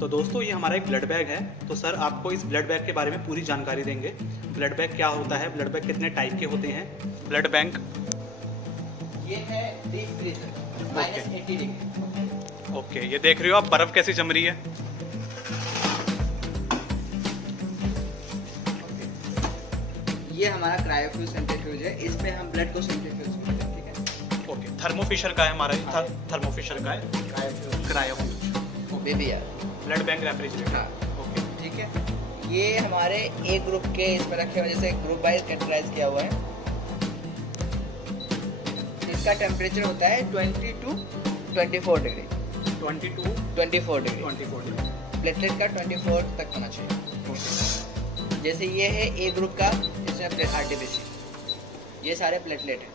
तो दोस्तों ये हमारा एक ब्लड बैग है। तो सर आपको इस ब्लड बैग के बारे में पूरी जानकारी देंगे। ब्लड बैग क्या होता है, ब्लड बैग कितने टाइप के होते हैं, ब्लड बैंक। ये है डीप फ्रीजर -80 डिग्री। ओके, ये देख रहे हो आप बर्फ कैसी जम रही है। ये हमारा क्रायोफ्यूज सेंट्रीफ्यूज है, इसमें हम ब्लड को सेंट्रीफ्यूज करते हैं। ठीक है, ओके, थर्मोफिशर का है हमारा, थर्मोफिशर का है क्रायोफ्यूज। बेबी यार ब्लड बैंक रेफ्रिजरेटर। हाँ ओके, ठीक है। ये हमारे ए ग्रुप के इसमें रखे हुए, जैसे ग्रुप वाइज कैटेगराइज किया हुआ है। इसका टेम्परेचर होता है 20 to 24 डिग्री। 24 डिग्री। प्लेटलेट का 24 तक होना चाहिए। जैसे ये है ए ग्रुप का, इसमें आरटीपीसी, ये सारे प्लेटलेट हैं।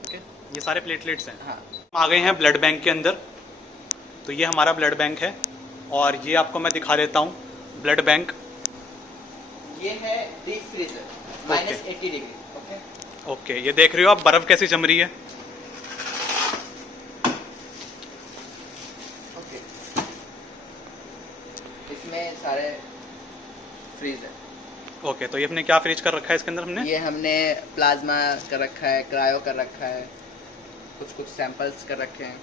ओके, ये सारे प्लेटलेट्स हैं। हाँ, आ गए हैं ब्लड बैंक के अंदर। तो ये हमारा ब्लड बैंक है और ये आपको मैं दिखा देता हूँ ब्लड बैंक। ये है deep freezer -80 degree. Okay, okay, ये देख रहे हो आप बर्फ कैसी जम रही है। ओके, इसमें सारे फ्रीज है। ओके, तो ये हमने क्या फ्रीज कर रखा है इसके अंदर हमने? ये हमने प्लाज्मा कर रखा है, क्रायो कर रखा है, कुछ सैंपल्स कर रखे हैं।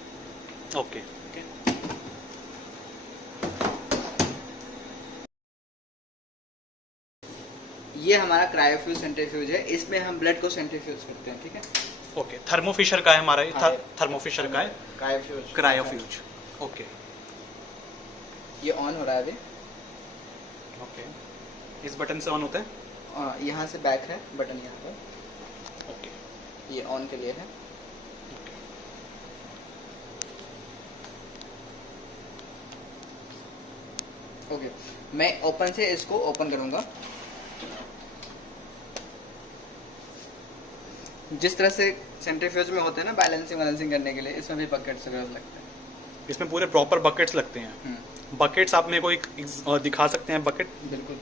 ओके, ये हमारा क्रायोफ्यूज सेंट्रीफ्यूज है, इसमें हम ब्लड को सेंट्रीफ्यूज करते हैं। ठीक है, ओके, थर्मोफिशर का है हमारा, हाँ, थर्मोफिशर का है क्रायोफ्यूज। ओके, ये ऑन हो रहा है अभी। ओके, इस बटन से ऑन होता है। यहाँ से बैक है बटन, यहाँ पर। ओके, ये ऑन के लिए है। ओके, मैं ओपन से इसको ओपन करूंगा। जिस तरह से सेंट्रीफ्यूज में होते हैं ना बैलेंसिंग करने के लिए, इसमें भी बकेट्स वगैरह लगते हैं। इसमें पूरे प्रॉपर बकेट्स लगते हैं। बकेट्स आप मेरे को एक दिखा सकते हैं बकेट? बिल्कुल।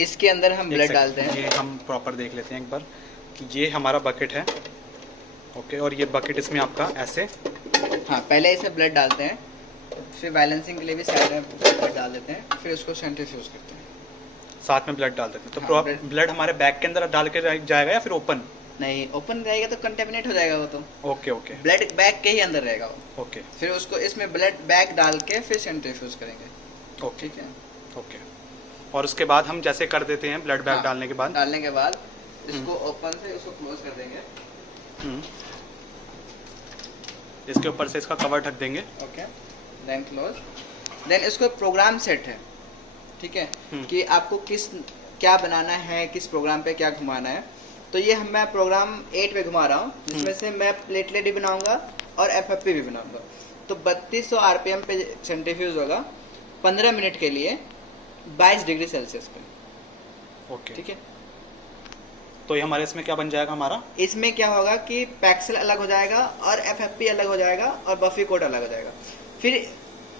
इसके अंदर हम ब्लड डालते हैं। ये हम प्रॉपर देख लेते हैं एक बार कि ये हमारा बकेट है। ओके, और ये बकेट इसमें आपका ऐसे, हाँ, पहले इसे ब्लड डालते हैं, फिर बैलेंसिंग के लिए भी साइड में ब्लड डाल देते हैं, फिर उसको सेंट्रीफ्यूज करते हैं। साथ में ब्लड डाल देते हैं। तो हाँ, ब्लड हमारे बैग के अंदर डाल के जाएगा या फिर ओपन? नहीं, ओपन रहेगा तो कंटेमिनेट हो जाएगा वो तो। ओके, ओके, ब्लड बैग के ही अंदर रहेगा वो। ओके, फिर उसको इसमें ब्लड बैग डाल के फिर सेंट्रीफ्यूज करेंगे। ओके, ठीक है, ओके। और उसके बाद हम जैसे कर देते हैं ब्लड बैग हाँ, डालने के बाद इसको ओपन से इसको क्लोज कर देंगे। इसके ऊपर से इसका कवर ढक देंगे। Okay, then close. देन इसको प्रोग्राम सेट है। ठीक है, कि आपको क्या बनाना है, किस प्रोग्राम पे क्या घुमाना है। तो ये मैं प्रोग्राम 8 पे घुमा रहा हूँ, जिसमें से मैं प्लेटलेट भी बनाऊंगा और एफएफपी भी बनाऊंगा। तो 3200 आरपीएम पे सेंट्रीफ्यूज होगा 15 मिनट के लिए 22 डिग्री सेल्सियस पे। ओके, ठीक है, तो ये हमारे इसमें क्या बन जाएगा हमारा? इसमें क्या होगा कि पैक्सेल अलग हो जाएगा और एफएफपी अलग हो जाएगा और बफी कोड अलग हो जाएगा। फिर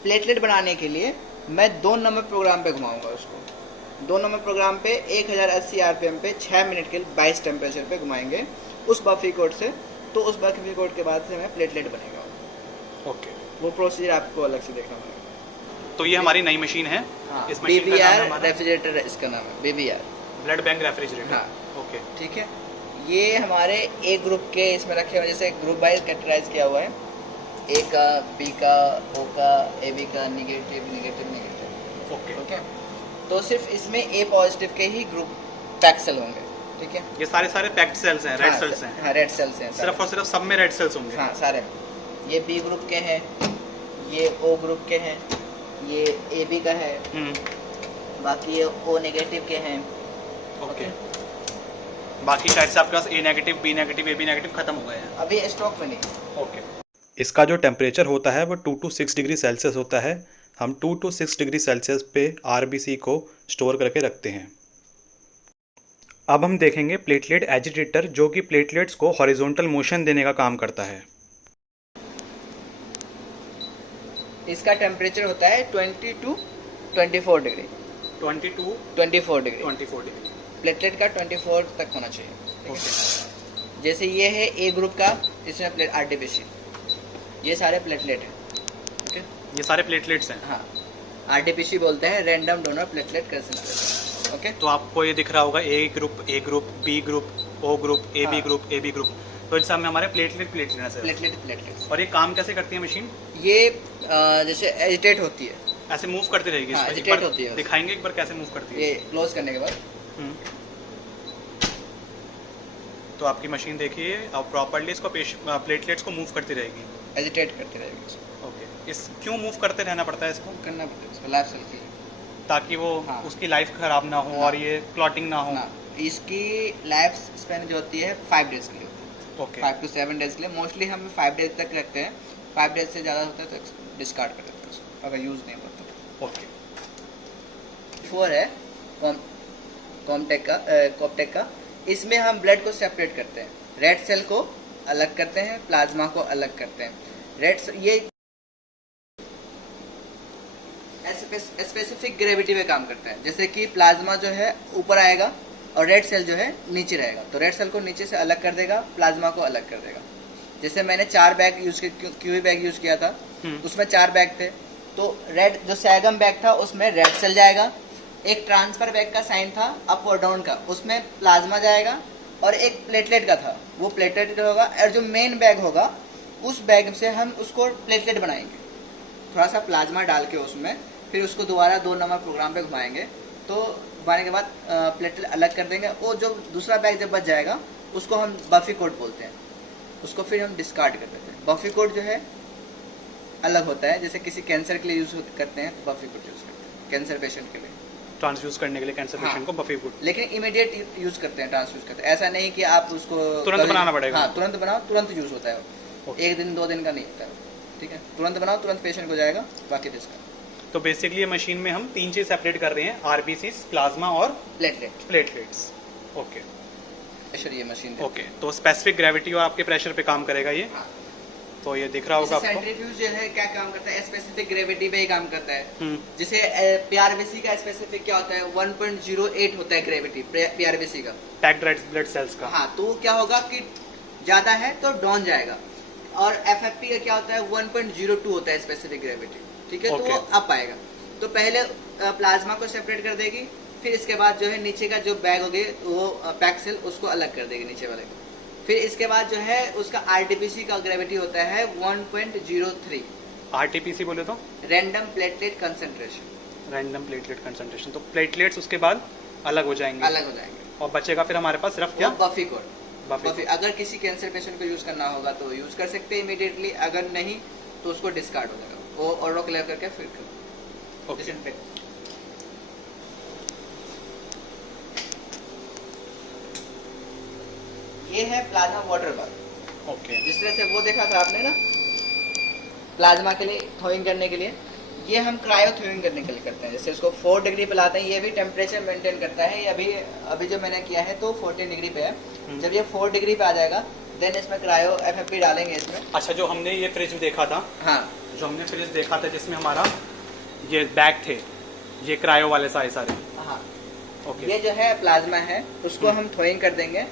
प्लेटलेट बनाने के लिए मैं 2 नंबर प्रोग्राम पे घुमाऊंगा उसको। 2 नंबर प्रोग्राम पे 1080 आरपीएम पे 6 मिनट के 22 टेम्परेचर पे घुमाएंगे उस बफी कोड से। तो उस बफी कोड के बाद से हमें प्लेटलेट बनेगा। ओके, वो प्रोसीजर आपको अलग से देखना पड़ेगा। तो ये हमारी नई मशीन है। हाँ, इस मशीन का नाम BBR हमारा रेफ्रिजरेटर, इसका नाम है BBR ब्लड बैंक रेफ्रिजरेटर। हाँ, ओके, ठीक है। ये हमारे ए ग्रुप के इसमें रखे हुए, जैसे ग्रुप वाइज कैटेगराइज किया हुआ है। ए का, बी का, ओ का, ए बी का, निगेटिव। ओके, तो सिर्फ इसमें ए पॉजिटिव के ही ग्रुप पैक्सेल होंगे। ठीक है, ये सारे पैक्ड सेल्स हैं, रेड सेल्स हैं। हाँ, रेड सेल्स हैं सिर्फ और सिर्फ सब में रेड सेल्स होंगे। हाँ, सारे। ये बी ग्रुप के हैं, ये ओ ग्रुप के हैं, ये ए बी का है, बाकी ये ओ नेगेटिव के हैं। ओके, बाकी शायद से आपके पास A negative, B negative, A B negative खत्म हो गए हैं, अभी स्टॉक में नहीं। ओके। इसका जो टेम्परेचर होता है वो 2 to 6 डिग्री सेल्सियस होता है। हम 2 to 6 डिग्री सेल्सियस पे आरबीसी को स्टोर करके रखते हैं। अब हम देखेंगे प्लेटलेट एजिटेटर, जो कि प्लेटलेट्स को हॉरिजॉन्टल मोशन देने का काम करता है। इसका टेम्परेचर होता है 20 to 24 degree. 20 to 24 degree. 24 degree. Platelet का 24 तक होना चाहिए। ओके। जैसे ये है ए ग्रुप का, इसमें प्लेट आरटीपीसी, ये सारे प्लेटलेट हैं। ओके, ये सारे प्लेटलेट्स हैं। हाँ, आरटीपीसी बोलते हैं, random donor platelet concentration. Okay, तो आपको ये दिख रहा होगा A group, B group, O group, A B group, A B group. तो इस सब में हमारे प्लेटलेट्स हैं। प्लेटलेट। और ये काम कैसे करती है मशीन? ये जैसे एजिटेट होती है, ऐसे मूव करती रहेगी। हाँ, इसको एक agitate बार होती है। दिखाएंगे एक बार कैसे मूव करती है। ये क्लोज करने के बाद हम्म। तो आपकी मशीन देखिए अब प्रॉपर्ली इसको प्लेटलेट्स को मूव करती रहेगी, एजिटेट करती रहेगी इसको। ओके। इस क्यों मूव करते रहना पड़ता है इसको? करना पड़ता है इसको लाइफ साइकिल के लिए, ताकि वो हाँ। उसकी लाइफ खराब ना हो हाँ। और ये क्लॉटिंग ना हो। ना, इसकी लाइफ स्पेन जो होती है 5 डेज के लिए होती है। ओके। 5 to 7 डेज के लिए, मोस्टली हम 5 डेज तक रखते हैं। 5 डेज से ज़्यादा होता है तो डिस्कार्ड कर देते हैं उसको, अगर यूज़ नहीं होता तो। ओके। 4 है कॉपटेक का। इसमें हम ब्लड को सेपरेट करते हैं, रेड सेल को अलग करते हैं, प्लाज्मा को अलग करते हैं। ये स्पेसिफिक ग्रेविटी पे काम करता है। जैसे कि प्लाज्मा जो है ऊपर आएगा और रेड सेल जो है नीचे रहेगा, तो रेड सेल को नीचे से अलग कर देगा, प्लाज्मा को अलग कर देगा। जैसे मैंने 4 बैग यूज किया, क्यूवी बैग यूज किया था, उसमें 4 बैग थे। तो रेड जो सैगम बैग था उसमें रेड सेल जाएगा, एक ट्रांसफर बैग का साइन था अप और डाउन का, उसमें प्लाज्मा जाएगा, और एक प्लेटलेट का था, वो प्लेटलेट होगा। और जो मेन बैग होगा उस बैग से हम उसको प्लेटलेट बनाएंगे, थोड़ा सा प्लाज्मा डाल के उसमें, फिर उसको दोबारा 2 नंबर प्रोग्राम पे घुमाएंगे। तो घुमाने के बाद प्लेटलेट अलग कर देंगे। वो जो दूसरा बैग जब बच जाएगा उसको हम बफी कोड बोलते हैं, उसको फिर हम डिस्कार्ड कर देते हैं। बफी कोड जो है अलग होता है, जैसे किसी कैंसर के लिए यूज़ करते हैं तो बफी कोड यूज़ करते हैं, कैंसर पेशेंट के लिए ट्रांसफ्यूज करने के लिए कैंसर हाँ। पेशेंट को बफी फूड। लेकिन इमीडिएट यूज़ करते हैं, ट्रांसफ्यूज करते हैं। ऐसा नहीं कि आप उसको तुरंत बनाना पड़ेगा। हाँ, तुरंत बनाओ, तुरंत यूज़ होता है। ओके। 1 दिन 2 दिन का नहीं होता है, ठीक है। तुरंत बनाओ, तुरंत पेशेंट को जाएगा, बाकी डिस्कार्ड। तो बेसिकली ये मशीन में हम 3 चीज सेपरेट कर रहे हैं, आरबीसी, प्लाज्मा और प्लेटलेट्स। ओके। प्रेशर ये मशीन ओके। तो स्पेसिफिक ग्रेविटी और आपके प्रेशर पे काम करेगा ये। हाँ। तो ये दिख रहा होगा आपको। सेंट्रीफ्यूज जो है क्या काम करता है, स्पेसिफिक ग्रेविटी पे ही काम करता है। जैसे पीआरबीसी का स्पेसिफिक क्या होता है, 1.08 होता है ग्रेविटी पीआरबीसी का, पैक्ड रेड ब्लड सेल्स का। हाँ, तो क्या होगा कि ज्यादा है तो डाउन जाएगा। और एफएफपी का क्या होता है, 1.02 होता है स्पेसिफिक ग्रेविटी, ठीक है। तो वो अप आएगा। तो पहले प्लाज्मा को सेपरेट कर देगी, फिर इसके बाद जो है नीचे का जो बैग होगी वो पैक सेल, उसको अलग कर देगी नीचे वाले को। फिर इसके बाद जो है उसका आरटीपीसी का ग्रेविटी होता है 1.03। आरटीपीसी बोले तो random platelet concentration. Random platelet concentration. तो प्लेटलेट्स उसके बाद अलग हो जाएंगे। और बचेगा फिर हमारे पास सिर्फ क्या, बफी कोड। बफी अगर किसी कैंसर पेशेंट को यूज करना होगा तो यूज कर सकते हैं इमीडिएटली, अगर नहीं तो उसको डिस्कार्ड हो जाएगा, वो ऑरो क्लियर करके फिर डिसइंफेक्ट। ये है प्लाज्मा वाटर बाथ। ओके। जिस तरह से वो देखा था आपने ना, प्लाज्मा के लिए थोइंग करने के लिए, ये हम क्रायो थोइंग करने के लिए करते हैं। जैसे उसको 4 डिग्री पे लाते हैं, ये भी टेम्परेचर मेंटेन करता है। ये अभी जो मैंने किया है तो 14 डिग्री पे है। जब ये 4 डिग्री पे आ जाएगा देन इसमें क्रायो एफएफपी डालेंगे इसमें। अच्छा, जो हमने ये फ्रिज देखा था, हाँ, जो हमने फ्रिज देखा था जिसमें हमारा ये बैग थे, ये क्रायो वाले सारे। हाँ, ओके। ये जो है प्लाज्मा है, उसको हम थोइंग कर देंगे,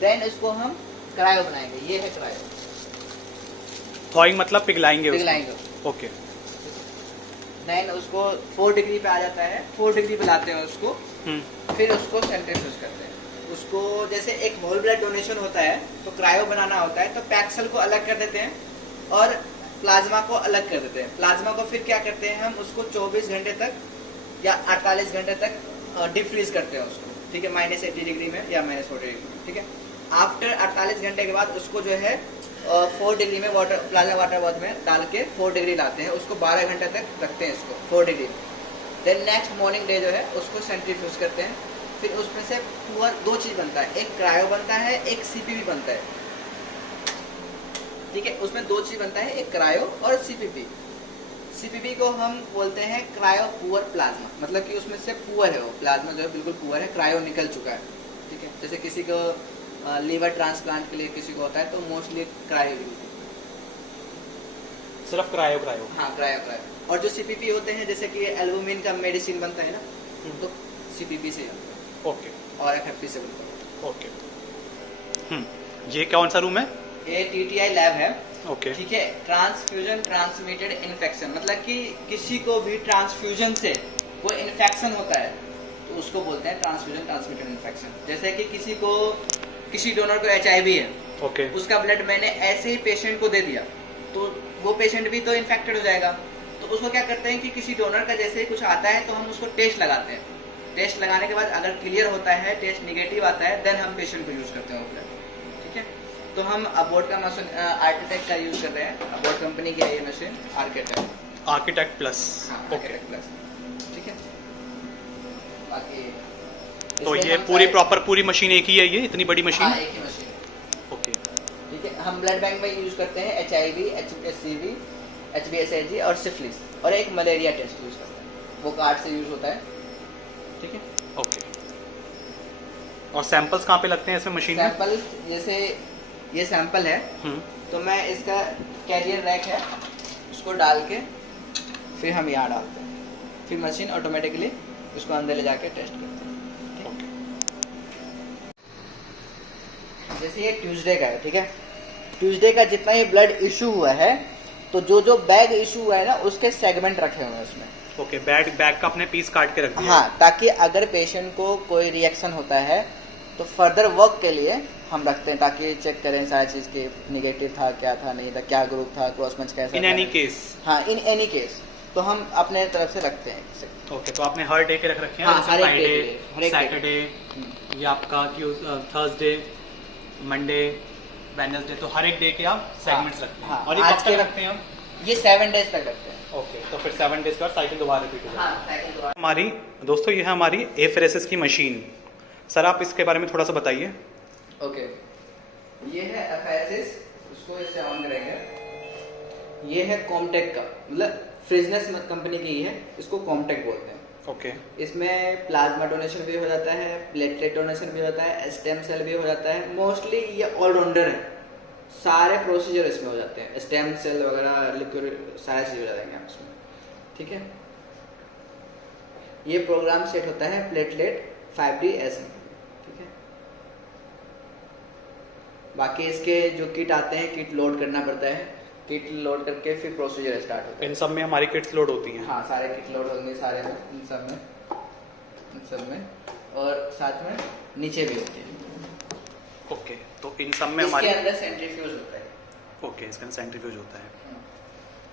देन इसको हम क्रायो बनाएंगे। ये है क्रायो। थॉइंग मतलब पिघलाएंगे पिघलाएंगे। ओके। देन उसको 4 डिग्री पे आ जाता है, 4 डिग्री पे लाते हैं उसको, फिर उसको सेंट्रीफ्यूज करते हैं। उसको जैसे एक होल ब्लड डोनेशन होता है तो क्रायो बनाना होता है, तो पैक्सल को अलग कर देते हैं और प्लाज्मा को अलग कर देते हैं। प्लाज्मा को फिर क्या करते हैं हम, उसको 24 घंटे तक या 48 घंटे तक डीप फ्रीज करते हैं उसको, ठीक है, -80 डिग्री में या -40 डिग्री में, ठीक है। आफ्टर 48 घंटे के बाद उसको जो है 4 डिग्री में प्लाज्मा वाटर बाथ में डाल के 4 डिग्री लाते हैं, उसको 12 घंटे तक रखते हैं इसको 4 degree. Then next morning day जो है उसको सेंट्रीफ्यूज करते हैं। फिर उसमें से पूरा 2 चीज़ बनता है, एक क्रायो बनता है, एक सीपीपी बनता है, ठीक है। उसमें 2 चीज़ बनता है, एक क्रायो और सीपीपी। सीपीपी को हम बोलते हैं क्रायो पुअर प्लाज्मा, मतलब कि उसमें से पुअर है, वो प्लाज्मा जो है बिल्कुल पुअर है, क्रायो निकल चुका है, ठीक है। जैसे किसी को लीवर ट्रांसप्लांट के लिए किसी को होता है तो मोस्टली क्रायो यूज होता है। सिर्फ क्रायो क्रायो। हाँ, क्रायो। और जो सीपीपी होते हैं, जैसे कि एल्बुमिन का मेडिसिन बनता है ना, तो सीपीपी से ओके, और एफएफपी से बनता है। ओके। ये कौन सा रूम है? ये टीटीआई लैब है। ओके, ठीक है। ट्रांसफ्यूजन ट्रांसमिटेड इन्फेक्शन, मतलब कि किसी को भी ट्रांसफ्यूजन से कोई इन्फेक्शन होता है तो उसको बोलते हैं ट्रांसफ्यूजन ट्रांसमिटेड इन्फेक्शन। जैसे कि किसी डोनर को एचआईवी है, ओके, उसका ब्लड मैंने ऐसे ही पेशेंट को दे दिया, तो वो पेशेंट भी तो इन्फेक्टेड हो जाएगा। तो उसको क्या करते हैं कि किसी डोनर का जैसे ही कुछ आता है तो हम उसको टेस्ट लगाते हैं। टेस्ट लगाने के बाद अगर क्लियर होता है, टेस्ट निगेटिव आता है, देन हम पेशेंट को यूज करते हैं वो ब्लड। ठीक है। तो हम अबॉट का मशीन आर्किटेक्ट का यूज कर रहे हैं। अबॉट कंपनी की है ये machine, architect plus. Okay okay, plus. ठीक है। बाकी तो इसमें ये हम पूरी सारे- प्रॉपर पूरी मशीन एक ही है, ये इतनी बड़ी मशीन? हाँ, एक ही मशीन। ओके, ठीक है। हम ब्लड बैंक में यूज करते हैं HIV, HCV, HBsAg और सिफिलिस, और एक मलेरिया टेस्ट यूज करते हैं, वो कार्ड से यूज होता है। ठीक है। ओके। और सैंपल्स कहाँ पे लगते हैं इसमें मशीन में? सैंपल, जैसे ये सैंपल है, तो मैं इसका कैरियर रैक है, उसको डाल के फिर हम यहाँ डालते हैं, फिर मशीन ऑटोमेटिकली उसको अंदर ले जाके टेस्ट करते हैं। ओके, जैसे ये ट्यूसडे का है, ठीक है। ट्यूसडे का जितना ये ब्लड इशू हुआ है, तो जो बैग इशू हुआ है ना, उसके सेगमेंट रखे हुए हैं उसमें। ओके। बैग का अपने पीस काट के रख दिया। हाँ, ताकि अगर पेशेंट को कोई रिएक्शन होता है तो फर्दर वर्क के लिए हम रखते हैं, ताकि चेक करें सारी चीज़ की, निगेटिव था, क्या था, नहीं था, क्या ग्रुप था, क्रॉस मैच कैसा इन था। Any case. हाँ, इन एनी केस तो हम अपने तरफ से रखते हैं इसे। ओके, तो आपने हर डे के रख रखे हैं? हाँ, जैसे हर एक day के फ्राइडे, लिए, हर एक day के सैटरडे, ये आपका थर्सडे, मंडे, वेडनेसडे, तो हर एक डे के आप सेगमेंट्स रखते हैं। हाँ, और ये आज कब तक के रखते हैं हम? ये 7 डेज तक रखते हैं। ओके, तो फिर 7 डेज के बाद साइकिल दोबारा रिपीट हो जाएगी। हाँ, साइकिल दोबारा। हमारी दोस्तों, ये है हमारी एफरेसिस की मशीन। सर, आप इसके बारे में थोड़ा सा बताइए। ओके, ये है एफआईएसएस, उसको इससे ऑन करेंगे। ये है कॉमटेक का, मतलब फ्रिजनेस कंपनी की ही है, इसको कॉमटेक बोलते हैं। ओके, इसमें प्लाज्मा डोनेशन भी हो जाता है, प्लेटलेट डोनेशन भी होता है, स्टेम सेल भी हो जाता है। मोस्टली ये ऑलराउंडर है, सारे प्रोसीजर इसमें हो जाते हैं, स्टेम सेल वगैरह, लिक्विड, सारे चीज हो जाएंगे आप इसमें। ठीक है। ये प्रोग्राम सेट होता है प्लेटलेट 5DS में। ठीक है। बाकी इसके जो किट आते हैं, किट लोड करना पड़ता है, किट लोड करके फिर प्रोसीजर स्टार्ट होता है। इन सब में हमारी किट्स लोड होती हैं? हाँ, सारे किट लोड होंगे, सारे में, इन सब में, और साथ में नीचे भी होती है। ओके, तो इन सब में इसके हमारी, अंदर सेंट्रीफ्यूज होता है। ओके, इसका सेंट्रीफ्यूज होता है।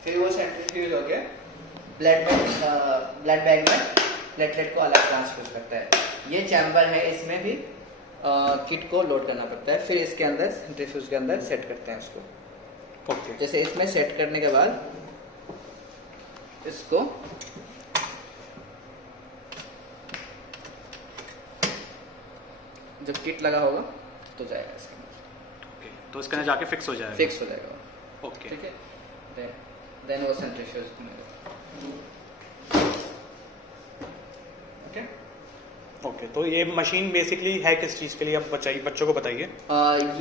फिर वो सेंट्रीफ्यूज होके ब्लड बैग में प्लेटलेट को अलग ट्रांसफ्यूज करता है। ये चैम्बर है, इसमें भी किट को लोड करना पड़ता है, फिर इसके अंदर सेंट्रीफ्यूज के अंदर सेट करते हैं उसको। ओके, जैसे इसमें सेट करने के बाद इसको जब किट लगा होगा तो जाएगा इसके अंदर। ओके, तो इसके अंदर जाके फिक्स हो जाएगा? फिक्स हो जाएगा वो। ओके, ठीक है। देन वो सेंट्रीफ्यूज ओके। ओके, तो ये मशीन बेसिकली है किस चीज़ के लिए, आप बताइए, बच्चों को बताइए।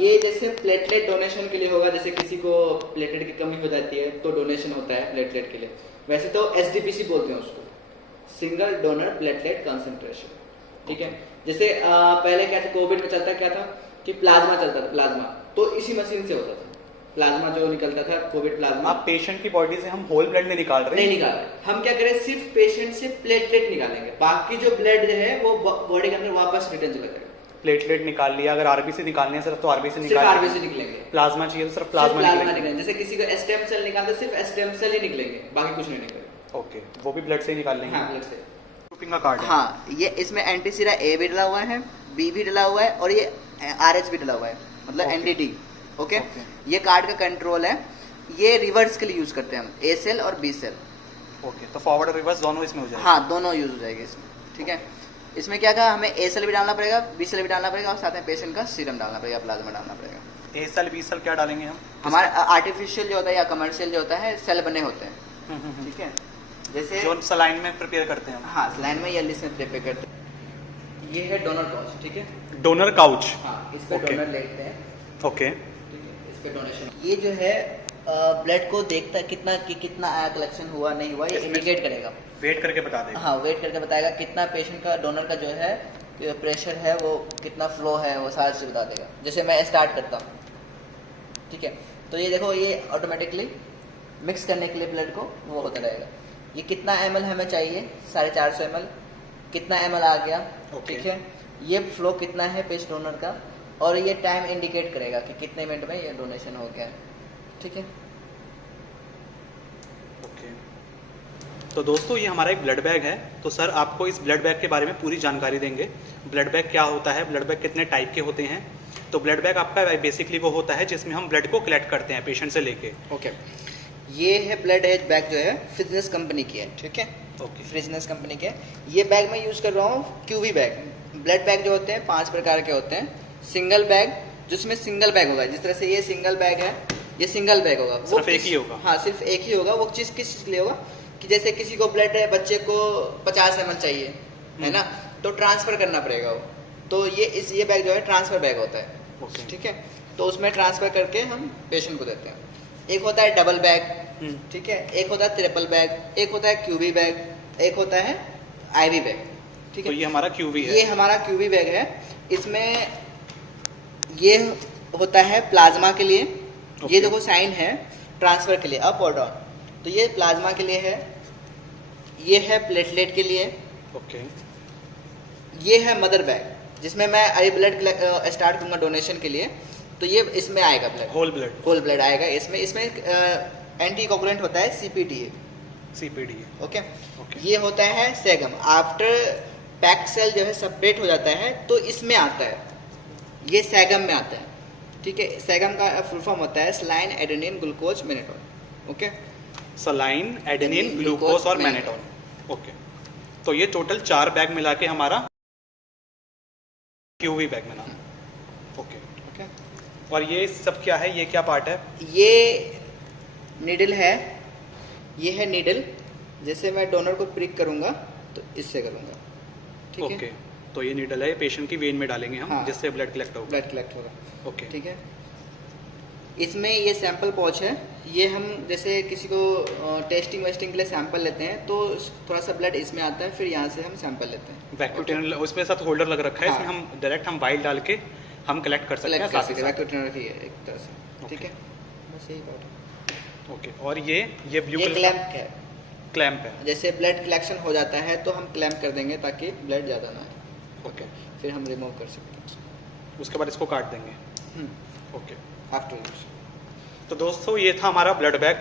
ये जैसे प्लेटलेट डोनेशन के लिए होगा, जैसे किसी को प्लेटलेट की कमी हो जाती है तो डोनेशन होता है प्लेटलेट के लिए। वैसे तो SDPC बोलते हैं उसको, सिंगल डोनर प्लेटलेट कंसंट्रेशन। ठीक है। जैसे पहले क्या था, कोविड में चलता क्या था कि प्लाज्मा चलता था, प्लाज्मा तो इसी मशीन से होता था, प्लाज्मा जो निकलता था, कोविड प्लाज्मा। आप पेशेंट की बॉडी से हम होल ब्लड नहीं निकाल रहे? नहीं निकाल रहे, हम क्या करें, सिर्फ पेशेंट से प्लेटलेट निकालेंगे, बाकी जो ब्लड है वो बॉडी के अंदर वापस रिटर्न चला जाएगा। प्लेटलेट निकाल लिया, अगर आरबीसी निकालनी है सिर्फ तो आरबीसी सिर्फ निकाल, आरबीसी निकलेंगे। प्लाज्मा चाहिए तो सिर्फ सिर्फ प्लाज्मा प्लाज्मा निकलेगा। निकलेंगे। जैसे किसी को स्टेम सेल निकालते, सिर्फ स्टेम सेल ही निकलेंगे, बाकी कुछ नहीं निकलेगा। ओके, वो भी ब्लड से ही निकाल लेंगे? हाँ, ब्लड से। ग्रुपिंग का कार्ड है? हाँ, ये इसमें एंटीसीरा A भी डला हुआ है, B भी डला हुआ है, और ये RH भी डला हुआ है, मतलब Okay. NDD। ओके। Okay. ये कार्ड का कंट्रोल है, ये रिवर्स के लिए यूज करते हैं हम, A सेल और B सेल। ओके, तो फॉरवर्ड और रिवर्स दोनों इसमें हो जाएगा? हाँ, दोनों यूज हो जाएंगे इसमें। ठीक है। इसमें क्या कहा, हमें A सेल भी डालना पड़ेगा, B सेल भी डालना पड़ेगा, और साथ में पेशेंट का सीरम डालना पड़ेगा, प्लाज्मा डालना पड़ेगा। ए सेल बी सेल क्या डालेंगे हम? हमारा आर्टिफिशियल जो होता है या कमर्शियल जो होता है, सेल बने होते हैं। ठीक है। जैसे जो सलाइन में प्रिपेयर करते हैं हम? हाँ, स्लाइन में येलिस में प्रिपेयर करते हैं। ये है डोनर काउच। ठीक है। Donor couch? हाँ, इस पे Okay. डोनर लेटते हैं। ओके, ठीक है। इस पे डोनेशन, ये जो है ब्लड को देखता है कितना आया कलेक्शन हुआ नहीं हुआ, ये इंडिकेट करेगा। वेट करके बता देगा। हाँ, वेट करके बताएगा कितना पेशेंट का, डोनर का जो है प्रेशर है वो कितना फ्लो है, वो सारा चीज़ बता देगा। जैसे मैं स्टार्ट करता हूँ, ठीक है, तो ये देखो ये ऑटोमेटिकली मिक्स करने के लिए ब्लड को वो होता रहेगा। ये कितना ml हमें चाहिए, 450 ml, कितना ml आ गया, ठीक है, ये फ्लो कितना है पेशेंट डोनर का, और ये टाइम इंडिकेट करेगा कि कितने मिनट में ये डोनेशन हो गया है, ठीक है। ओके, तो दोस्तों ये हमारा एक ब्लड बैग है। तो सर आपको इस ब्लड बैग के बारे में पूरी जानकारी देंगे। ब्लड बैग क्या होता है, ब्लड बैग कितने टाइप के होते हैं। तो ब्लड बैग आपका बेसिकली वो होता है जिसमें हम ब्लड को कलेक्ट करते हैं पेशेंट से लेके। ओके, ये है ब्लड एज बैग जो है फिजनेस कंपनी की है, ठीक है। ओके, फिजनेस कंपनी के ये बैग मैं यूज़ कर रहा हूँ क्यूवी बैग। ब्लड बैग जो होते हैं 5 प्रकार के होते हैं। सिंगल बैग, जिसमें सिंगल बैग होगा, जिस तरह से ये सिंगल बैग है, ये सिंगल बैग होगा, वो सिर्फ एक ही होगा। हाँ, सिर्फ एक ही होगा। वो चीज़ किस चीज़ के लिए होगा कि जैसे किसी को ब्लड है, बच्चे को 50 ml चाहिए, है ना, तो ट्रांसफ़र करना पड़ेगा वो, तो ये बैग जो है ट्रांसफ़र बैग होता है, ठीक है। तो उसमें ट्रांसफ़र करके हम पेशेंट को देते हैं। एक होता है डबल बैग, ठीक है, एक होता है ट्रिपल बैग, एक होता है क्यूबी बैग, एक होता है आईवी बैग, ठीक है। तो ये हमारा क्यूवी है। ये हमारा क्यूबी बैग है। इसमें ये होता है प्लाज्मा के लिए, ये देखो साइन है ट्रांसफ़र के लिए, अप और डाउन, तो ये प्लाज्मा के लिए है। ये है प्लेटलेट के लिए। ओके, ये है मदर बैग, जिसमें मैं अभी ब्लड स्टार्ट करूँगा डोनेशन के लिए, तो ये इसमें आएगा ब्लड, होल ब्लड आएगा इसमें। एंटी कोगुलेंट होता है सीपीडी। ओके, ये होता है सेगम। आफ्टर पैक सेल जो है सेपरेट हो जाता है तो इसमें आता है, ये सेगम में आता है, ठीक है। सेगम का फुल फॉर्म होता है saline adenine glucose mannitol. Okay, saline adenine glucose और मैनेटोन। ओके, तो ये टोटल 4 बैग मिला के हमारा क्यूवी बैग में नाम। ओके, और ये सब क्या है, ये क्या पार्ट है? ये नीडल है, ये है नीडल। जैसे मैं डोनर को प्रिक करूंगा तो इससे करूंगा, ठीक है। ओके, तो ये नीडल है, पेशेंट की वेन में डालेंगे हम, हाँ, जिससे ब्लड कलेक्ट होगा। ब्लड कलेक्ट होगा, ओके, ठीक है। इसमें ये सैंपल पॉच है, ये हम जैसे किसी को टेस्टिंग वेस्टिंग के लिए सैंपल लेते हैं तो थोड़ा सा ब्लड इसमें आता है, फिर यहाँ से हम सैंपल लेते हैं। वैक्यूम ट्यूनर उसमें साथ होल्डर लग रखा है, हाँ, इसमें हम डायरेक्ट हम वाइल डाल के हम कलेक्ट कर सकते हैं साथ ही साथ। वैक्यूम ट्यूनर की है एक तरह से, ठीक है। बस यही बात है। ओके, और ये ब्लू ये क्लैंप है, क्लैंप है। जैसे ब्लड कलेक्शन हो जाता है तो हम क्लैंप कर देंगे ताकि ब्लड ज़्यादा ना आए। ओके, फिर हम रिमूव कर सकते हैं। उसके बाद इसको काट देंगे। Okay, after use. तो दोस्तों ये था हमारा ब्लड बैग।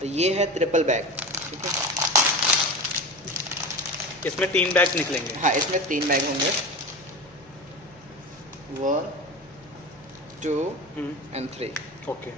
तो ये है ट्रिपल बैग, ठीक है। इसमें 3 बैग निकलेंगे। हाँ, इसमें 3 बैग होंगे, 1 2 एंड 3। ओके।